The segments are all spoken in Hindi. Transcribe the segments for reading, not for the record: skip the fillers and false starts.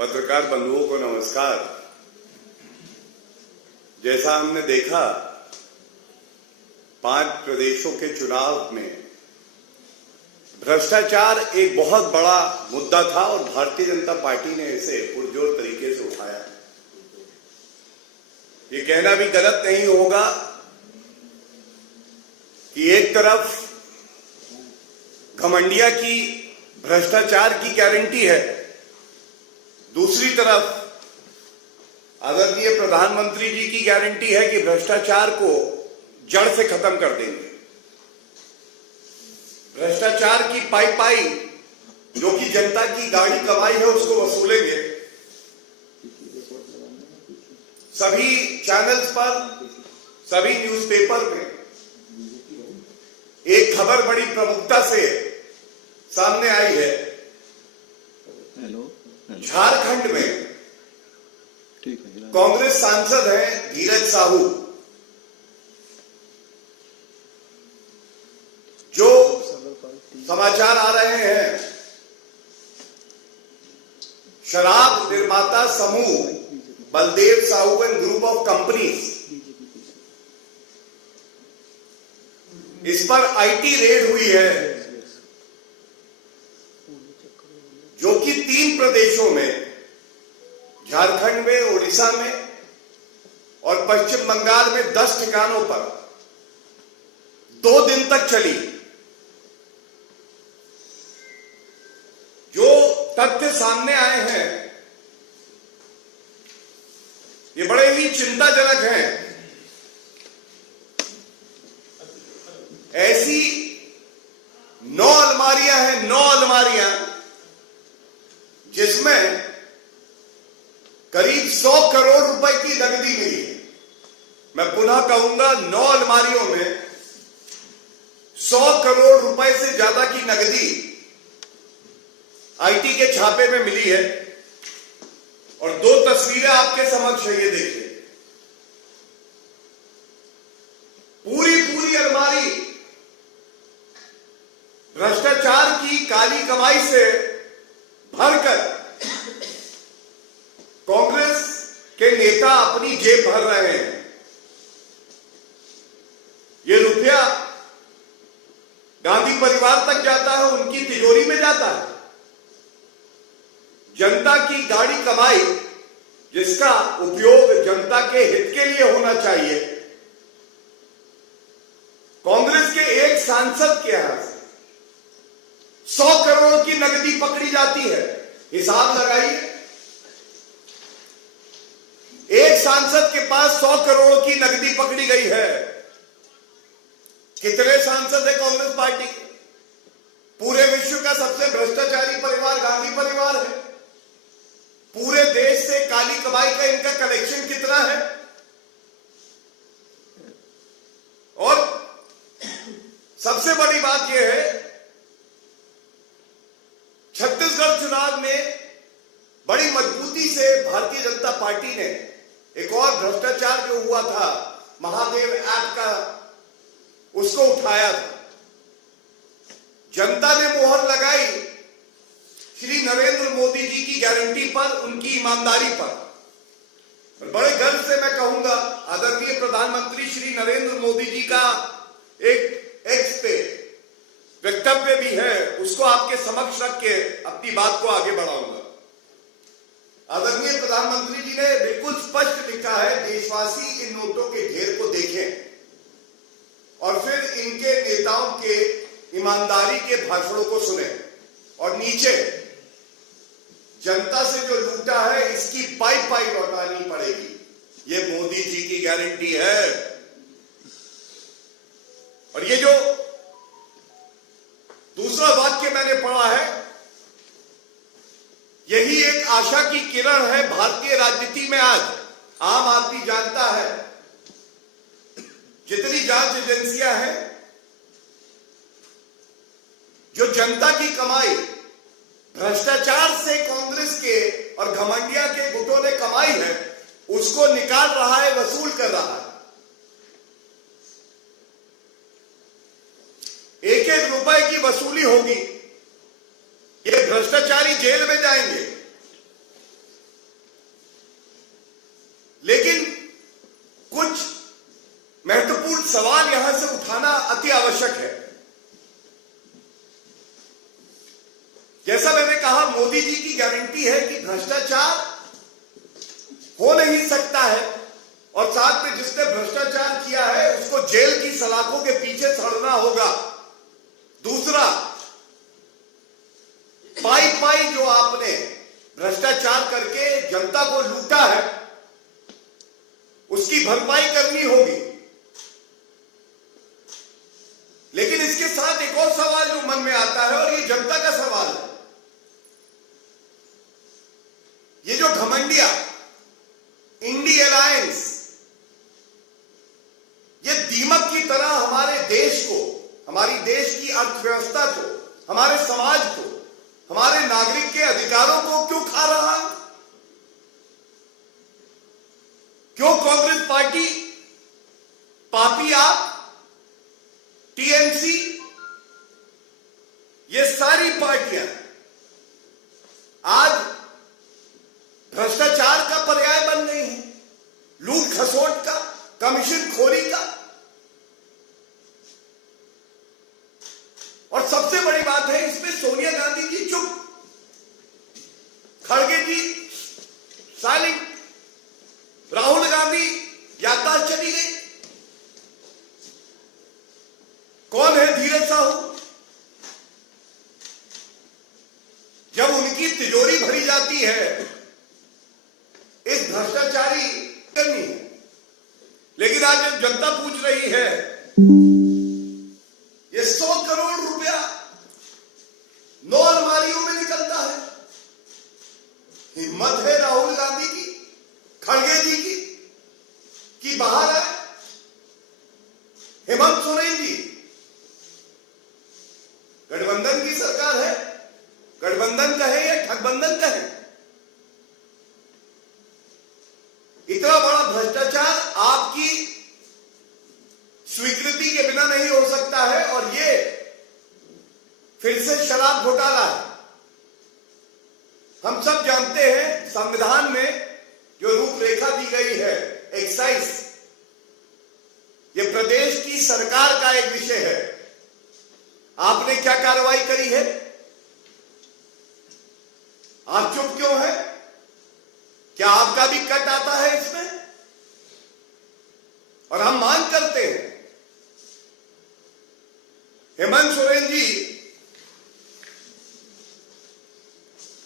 पत्रकार बंधुओं को नमस्कार। जैसा हमने देखा 5 प्रदेशों के चुनाव में भ्रष्टाचार एक बहुत बड़ा मुद्दा था और भारतीय जनता पार्टी ने इसे पुरजोर तरीके से उठाया। ये कहना भी गलत नहीं होगा कि एक तरफ घमंडिया की भ्रष्टाचार की गारंटी है, दूसरी तरफ आदरणीय प्रधानमंत्री जी की गारंटी है कि भ्रष्टाचार को जड़ से खत्म कर देंगे। भ्रष्टाचार की पाई जो कि जनता की गाड़ी कमाई है उसको वसूलेंगे। सभी चैनल्स पर, सभी न्यूज़पेपर में एक खबर बड़ी प्रमुखता से सामने आई है। झारखंड में कांग्रेस सांसद हैं धीरज साहू, जो समाचार आ रहे हैं शराब निर्माता समूह Baldev Sahu and group of companies, इस पर आईटी रेड हुई है जो कि 3 प्रदेशों में, झारखंड में, ओडिशा में और पश्चिम बंगाल में 10 ठिकानों पर 2 दिन तक चली। जो तथ्य सामने आए हैं ये बड़े ही चिंताजनक हैं। ऐसी 9 अलमारियां हैं, 9 अलमारियां जिसमें करीब 100 करोड़ रुपए की नकदी मिली है। मैं पुनः कहूंगा 9 अलमारियों में 100 करोड़ रुपए से ज्यादा की नकदी आईटी के छापे में मिली है। और 2 तस्वीरें आपके समक्ष है, ये देखिए। पूरी अलमारी भ्रष्टाचार की काली कमाई से भरकर कांग्रेस के नेता अपनी जेब भर रहे हैं। ये रुपया गांधी परिवार तक जाता है, उनकी तिजोरी में जाता है। जनता की गाड़ी कमाई जिसका उपयोग जनता के हित के लिए होना चाहिए, कांग्रेस के एक सांसद के यहां 100 करोड़ की नकदी पकड़ी जाती है। हिसाब लगाइए, एक सांसद के पास 100 करोड़ की नकदी पकड़ी गई है। कितने सांसद है कांग्रेस पार्टी के? पूरे विश्व का सबसे भ्रष्टाचारी परिवार गांधी परिवार है। पूरे देश से काली कमाई का इनका कलेक्शन कितना है? और सबसे बड़ी बात यह है, छत्तीसगढ़ चुनाव में बड़ी मजबूती से भारतीय जनता पार्टी ने एक और भ्रष्टाचार जो हुआ था महादेव ऐप का, उसको उठाया था। जनता ने मोहर लगाई श्री नरेंद्र मोदी जी की गारंटी पर, उनकी ईमानदारी पर। और बड़े गर्व से मैं कहूंगा, आदरणीय प्रधानमंत्री श्री नरेंद्र मोदी जी का एक एक्स पे वक्तव्य भी है, उसको आपके समक्ष रख के अपनी बात को आगे बढ़ाऊंगा। आदरणीय प्रधानमंत्री जी ने बिल्कुल स्पष्ट लिखा है, देशवासी इन नोटों के ढेर को देखें और फिर इनके नेताओं के ईमानदारी के भाषणों को सुने, और नीचे जनता से जो लूटा है इसकी पाई लौटानी पड़ेगी। ये मोदी जी की गारंटी है। और ये जो दूसरा वाक्य मैंने पढ़ा है, यही एक आशा की किरण है भारतीय राजनीति में। आज आम आदमी जानता है, जितनी जांच एजेंसियां हैं जो जनता की कमाई भ्रष्टाचार से कांग्रेस के और घमंडिया के गुटों ने कमाई है, उसको निकाल रहा है, वसूल कर रहा है। 1-1 रुपए की वसूली होगी। ये भ्रष्टाचारी जेल में जाएंगे। सवाल यहां से उठाना अति आवश्यक है। जैसा मैंने कहा, मोदी जी की गारंटी है कि भ्रष्टाचार हो नहीं सकता है, और साथ में जिसने भ्रष्टाचार किया है उसको जेल की सलाखों के पीछे सड़ना होगा। दूसरा, पाई पाई जो आपने भ्रष्टाचार करके जनता को लूटा है उसकी भरपाई करनी होगी। लेकिन इसके साथ एक और सवाल जो मन में आता है, और ये जनता का सवाल है, ये जो घमंडिया इंडी अलायंस ये दीमक की तरह हमारे देश को, हमारी देश की अर्थव्यवस्था को, हमारे समाज को, हमारे नागरिक के अधिकारों को क्यों खा रहा है? क्यों कांग्रेस पार्टी, पापी आप, टीएमसी, ये सारी पार्टियां आज भ्रष्टाचार का पर्याय बन गई हैं, लूट खसोट का, कमीशन खोरी का। और सबसे बड़ी बात है इसमें, सोनिया गांधी जी चुप, खड़गे जी साइलेंट, राहुल गांधी याददाश्त चली गई। कौन है धीरज साहू? जब उनकी तिजोरी भरी जाती है इस भ्रष्टाचारी करनी है, लेकिन आज जब जनता पूछ रही है, ये 100 करोड़ रुपया 9 अलमारियों में निकलता है। हिम्मत है राहुल गांधी की, खड़गे जी की, कि बाहर आए। हेमंत सोरेन जी, गठबंधन की सरकार है, गठबंधन कहे या ठगबंधन कहे, इतना बड़ा भ्रष्टाचार आपकी स्वीकृति के बिना नहीं हो सकता है। और ये फिर से शराब घोटाला है। हम सब जानते हैं संविधान में जो रूपरेखा दी गई है, एक्साइज, ये प्रदेश की सरकार का एक विषय है। आपने क्या कार्रवाई करी है? आप चुप क्यों हैं? क्या आपका भी कट आता है इसमें? और हम मांग करते हैं हेमंत सोरेन जी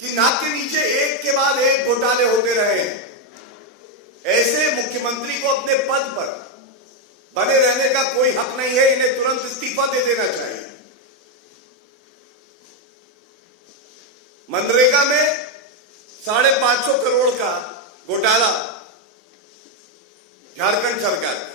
कि नाक के नीचे एक के बाद एक घोटाले होते रहे हैं। ऐसे मुख्यमंत्री को अपने पद पर बने रहने का कोई हक नहीं है। इन्हें तुरंत इस्तीफा दे देना चाहिए। मनरेगा में 550 करोड़ का घोटाला झारखंड सरकार का,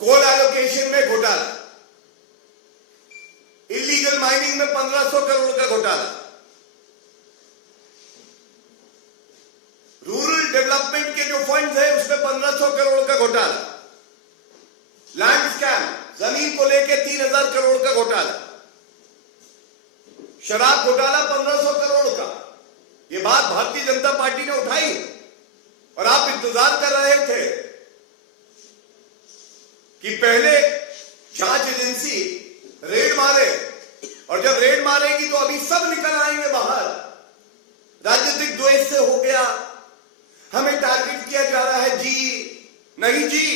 कोल एलोकेशन में घोटाला, इलीगल माइनिंग में 1500 करोड़ का घोटाला, रूरल डेवलपमेंट के जो फंड्स है उसमें 1500 करोड़ का घोटाला, लैंड स्कैम, जमीन को लेके 3000 करोड़ का घोटाला, शराब घोटाला 1500 करोड़ का। ये बात भारतीय जनता पार्टी ने उठाई और आप इंतजार कर रहे थे कि पहले जांच एजेंसी रेड मारे, और जब रेड मारेगी तो अभी सब निकल आएंगे बाहर। राजनीतिक द्वेष से हो गया, हमें टारगेट किया जा रहा है। जी नहीं जी,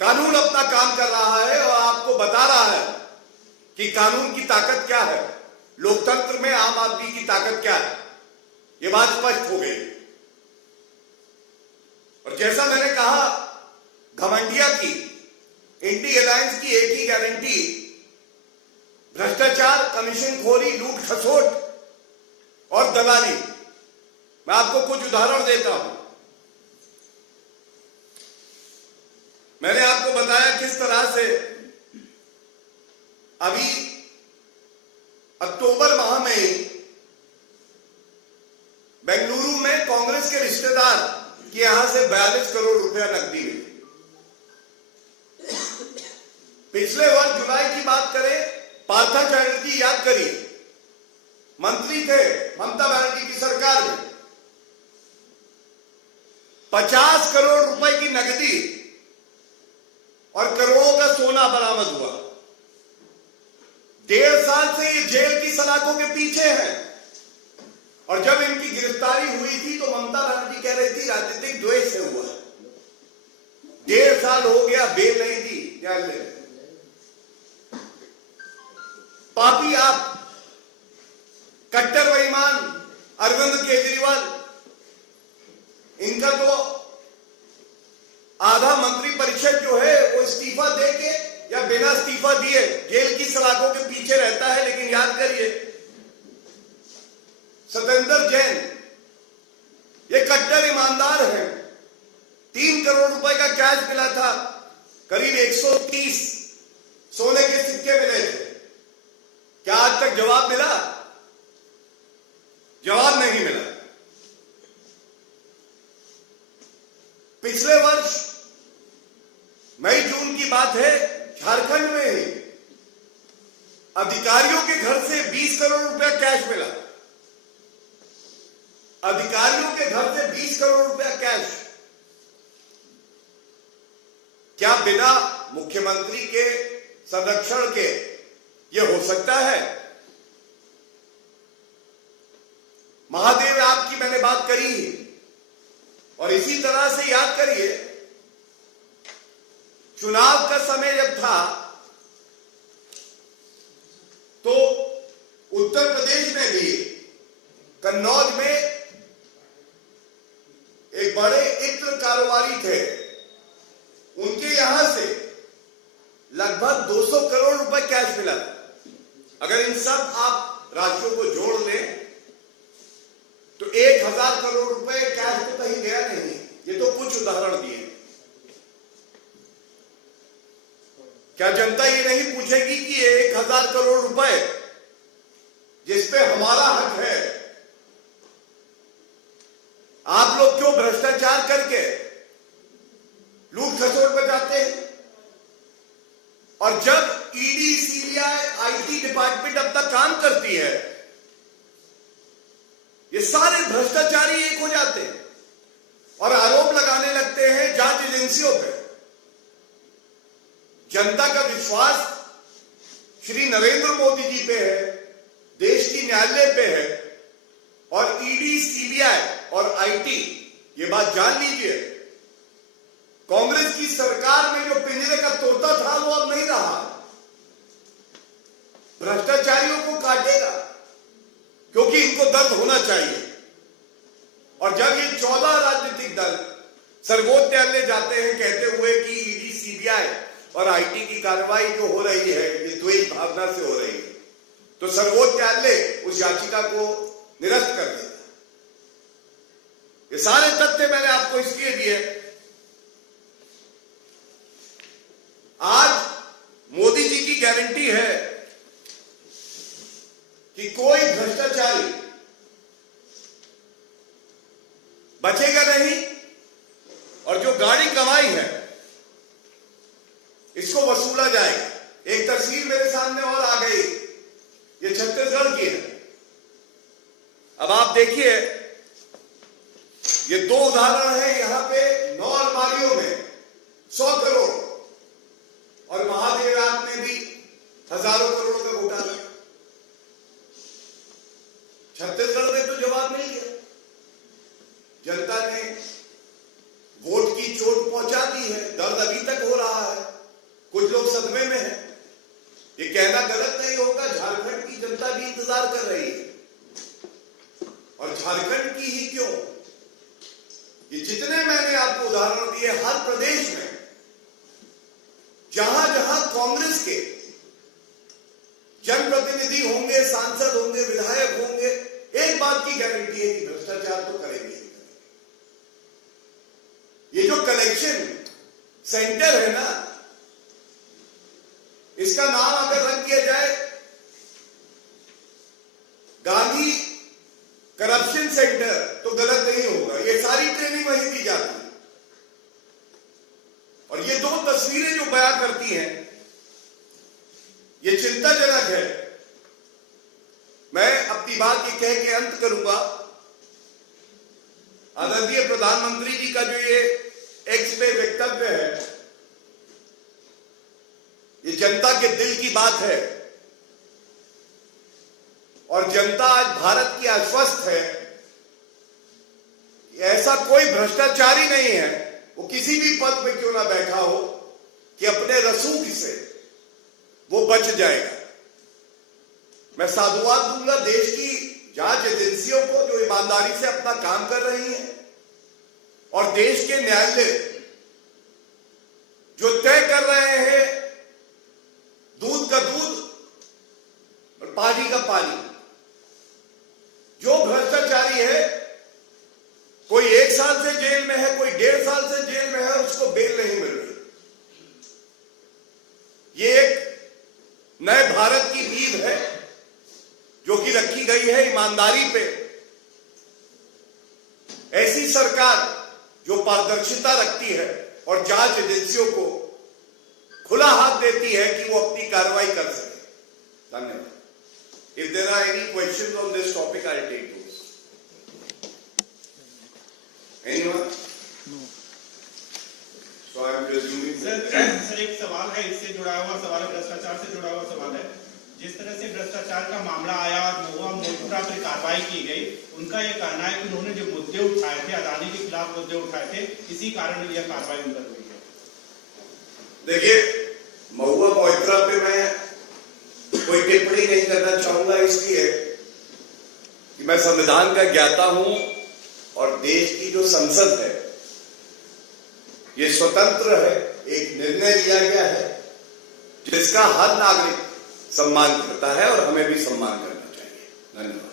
कानून अपना काम कर रहा है और आपको बता रहा है कि कानून की ताकत क्या है, लोकतंत्र में आम आदमी की ताकत क्या है। ये बात स्पष्ट हो गई। और जैसा मैंने कहा, घमंडिया की, इंडी अलायंस की एक ही गारंटी, भ्रष्टाचार, कमीशनखोरी, लूट खसोट और दलाली। मैं आपको कुछ उदाहरण देता हूं। मैंने आपको बताया किस तरह से अभी अक्टूबर माह में बेंगलुरु में कांग्रेस के रिश्तेदार के यहां से 42 करोड़ रुपया नकदी मिली। पिछले वर्ष जुलाई की बात करें, पार्था चैटर्जी याद करिए, मंत्री थे ममता बनर्जी की सरकार में, 50 करोड़ रुपए की नकदी और करोड़ों का सोना बरामद हुआ। 1.5 साल से ये जेल की सलाखों के पीछे है। और जब इनकी गिरफ्तारी हुई थी तो ममता बनर्जी कह रही थी राजनीतिक द्वेष से हुआ। 1.5 साल हो गया, बेल नहीं दी न्यायालय ने। पापी आप, कट्टर बेईमान अरविंद केजरीवाल, इनका तो आधा मंत्री परिषद जो है वो इस्तीफा दे के या बिना इस्तीफा दिए जेल की सलाखों के पीछे रहता है। लेकिन याद करिए, सत्येंद्र जैन ये कट्टर ईमानदार है। 3 करोड़ रुपए का कैश मिला था, करीब 130 सोने के सिक्के मिले थे। क्या आज तक जवाब मिला? जवाब नहीं मिला। पिछले वर्ष मई जून की बात है, झारखंड में ही अधिकारियों के घर से 20 करोड़ रुपया कैश मिला। अधिकारियों के घर से 20 करोड़ रुपया कैश। क्या बिना मुख्यमंत्री के संरक्षण के यह हो सकता है? महादेव आपकी मैंने बात करी। और इसी तरह से याद करिए, चुनाव का समय जब था तो उत्तर प्रदेश में भी कन्नौज में एक बड़े इत्र कारोबारी थे, उनके यहां से लगभग 200 करोड़ रुपए कैश मिला। अगर इन सब आप राशियों को जोड़ लें तो 1000 करोड़ रुपए कैश तो कहीं गया नहीं। ये तो कुछ उदाहरण दिए। क्या जनता ये नहीं पूछेगी कि ये 1000 करोड़ रुपए जिस पे हमारा हक है, आप लोग क्यों भ्रष्टाचार करके लूट खसोट बचाते हैं? और जब ईडी, सीबीआई, आईटी डिपार्टमेंट अब तक काम करती है, ये सारे भ्रष्टाचारी एक हो जाते हैं और आरोप लगाने लगते हैं जांच एजेंसियों पे। जनता का विश्वास श्री नरेंद्र मोदी जी पे है, देश की न्यायालय पे है, और ईडी, सीबीआई और आईटी, ये बात जान लीजिए, कांग्रेस की सरकार में जो पिंजरे का तोता था वो अब नहीं रहा। भ्रष्टाचारियों को काटेगा क्योंकि इनको दर्द होना चाहिए। और जब ये 14 राजनीतिक दल सर्वोच्च न्यायालय जाते हैं कहते हुए कि ईडी, सीबीआई और आईटी की कार्रवाई जो हो रही है ये द्वेष भावना से हो रही है, तो सर्वोच्च न्यायालय उस याचिका को निरस्त कर देता। ये सारे तथ्य मैंने आपको इसलिए दिए। आज मोदी जी की गारंटी है कि कोई भ्रष्टाचारी बचेगा नहीं, और जो गाड़ी कमाई है इसको वसूला जाएगा। एक तस्वीर मेरे सामने और आ गई, ये छत्तीसगढ़ की है। अब आप देखिए, ये 2 उदाहरण है। यहां पे 9 अलमारियों में 100 करोड़, और महादेवरात में भी हजारों करोड़ का घोटाला। छत्तीसगढ़ में तो जवाब मिल गया। जनता ने वोट की चोट पहुंचा दी है, दर्द अभी तक हो रहा है, कुछ लोग सदमे में हैं। ये कहना गलत नहीं होगा, झारखंड की जनता भी इंतजार कर रही है। और झारखंड की ही क्यों, ये जितने मैंने आपको उदाहरण दिए, हर प्रदेश में जहां जहां कांग्रेस के जनप्रतिनिधि होंगे, सांसद होंगे, विधायक होंगे, एक बात की गारंटी है कि भ्रष्टाचार तो करेंगे। ये जो कलेक्शन सेंटर है ना, इसका नाम अगर रख दिया जाए गांधी करप्शन सेंटर तो गलत नहीं होगा। ये सारी ट्रेनिंग वहीं दी जाती है। और ये 2 तस्वीरें जो बयां करती हैं, ये चिंताजनक है। मैं अपनी बात ये कह के अंत करूंगा। आदरणीय प्रधानमंत्री जी का जो ये एक्स पे वक्तव्य है, जनता के दिल की बात है और जनता आज भारत की आश्वस्त है कि ऐसा कोई भ्रष्टाचारी नहीं है, वो किसी भी पद पे क्यों ना बैठा हो, कि अपने रसूख से वो बच जाएगा। मैं साधुवाद दूंगा देश की जांच एजेंसियों को जो ईमानदारी से अपना काम कर रही हैं, और देश के न्यायालय जो तय कर रहे हैं दूध का दूध और पानी का पानी। जो भ्रष्टाचारी है, कोई 1 साल से जेल में है, कोई 1.5 साल से जेल में है, उसको बेल नहीं मिल रही। ये एक नए भारत की नींव है जो कि रखी गई है ईमानदारी पे। ऐसी सरकार जो पारदर्शिता रखती है और जांच एजेंसियों को खुला हाथ देती है कि वो अपनी कार्रवाई कर सके। धन्यवाद। If there are any questions on this topic I will take those. Anyone? So I am presuming sir एक सवाल है, इससे जुड़ा हुआ सवाल है, भ्रष्टाचार से जुड़ा हुआ सवाल है। जिस तरह से भ्रष्टाचार का मामला आया और महुआ मोइत्रा पर कार्रवाई की गई, उनका यह कहना है कि उन्होंने जो मुद्दे उठाए थे, अदानी के खिलाफ मुद्दे उठाए थे, इसी कारण यह कार्रवाई उन पर हुई है। देखिए, महुआ मोइत्रा पे मैं कोई टिप्पणी नहीं करना चाहूंगा, इसलिए कि मैं संविधान का ज्ञाता हूं और देश की जो संसद है ये स्वतंत्र है। एक निर्णय लिया गया है जिसका हर नागरिक सम्मान करता है और हमें भी सम्मान करना चाहिए। धन्यवाद।